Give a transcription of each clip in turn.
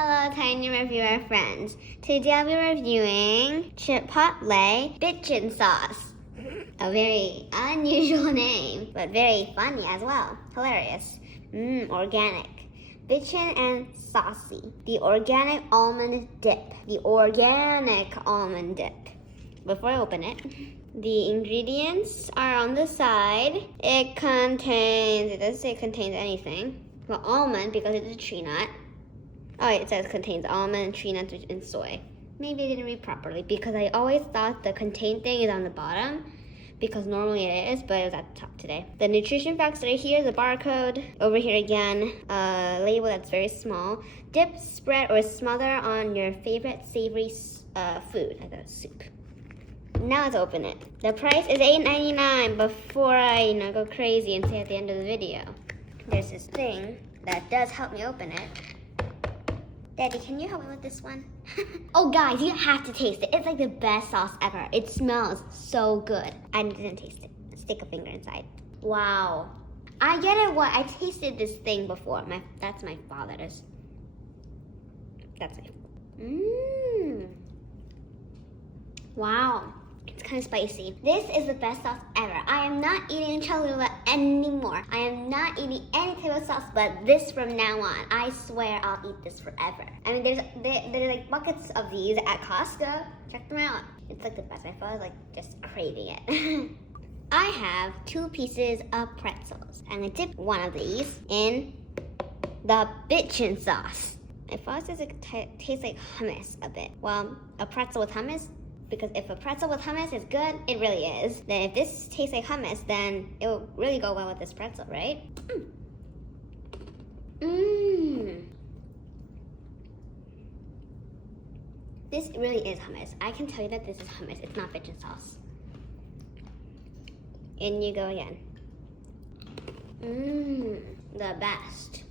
Hello, tiny reviewer friends. Today I'll be reviewing Chipotle Bitchin Sauce. A very unusual name, but very funny as well. Hilarious. Organic. Bitchin and saucy. The organic almond dip. The organic almond dip. Before I open it, the ingredients are on the side. It doesn't say it contains anything. Well, almond because it's a tree nut. Oh, it says contains almond, tree nuts, and soy. Maybe I didn't read properly because I always thought the contain thing is on the bottom because normally it is, but it was at the top today. The nutrition facts right here, the barcode. Over here again, a label that's very small. Dip, spread, or smother on your favorite savory food, like a soup. Now let's open it. The price is $8.99 before I go crazy and say at the end of the video. There's this thing that does help me open it. Daddy, can you help me with this one? Oh, guys, you have to taste it. It's like the best sauce ever. It smells so good. I didn't taste it. Stick a finger inside. Wow. I get it. I tasted this thing before. That's my father's. That's my. Wow. It's kind of spicy. This is the best sauce ever. I am not eating Cholula anymore. I am not eating any type of sauce but this from now on. I swear I'll eat this forever. I mean, there's like buckets of these at Costco. Check them out. It's like the best. I felt like just craving it. I have 2 pieces of pretzels. I'm gonna dip one of these in the Bitchin sauce. My father says it tastes like hummus a bit. Well, a pretzel with hummus. Because if a pretzel with hummus is good, it really is. Then if this tastes like hummus, then it will really go well with this pretzel, right? This really is hummus. I can tell you that this is hummus. It's not bitchin sauce. In you go again. The best.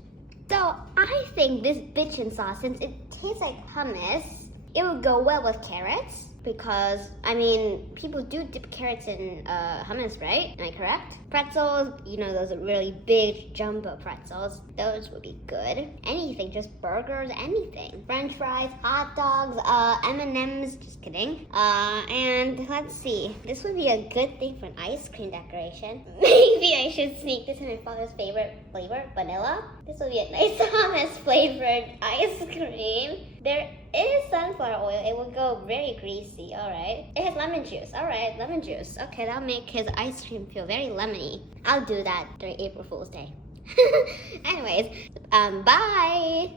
So I think this bitchin sauce, since it tastes like hummus, it would go well with carrots. Because, I mean, people do dip carrots in hummus, right? Am I correct? Pretzels, those are really big jumbo pretzels. Those would be good. Anything, just burgers, anything. French fries, hot dogs, M&Ms, just kidding. And let's see. This would be a good thing for an ice cream decoration. Maybe I should sneak this in my father's favorite flavor, vanilla. This would be a nice hummus flavored ice cream. There is sunflower oil. It will go very greasy, all right. It has lemon juice, all right, lemon juice. Okay, that'll make his ice cream feel very lemony. I'll do that during April Fool's Day. Anyways, bye.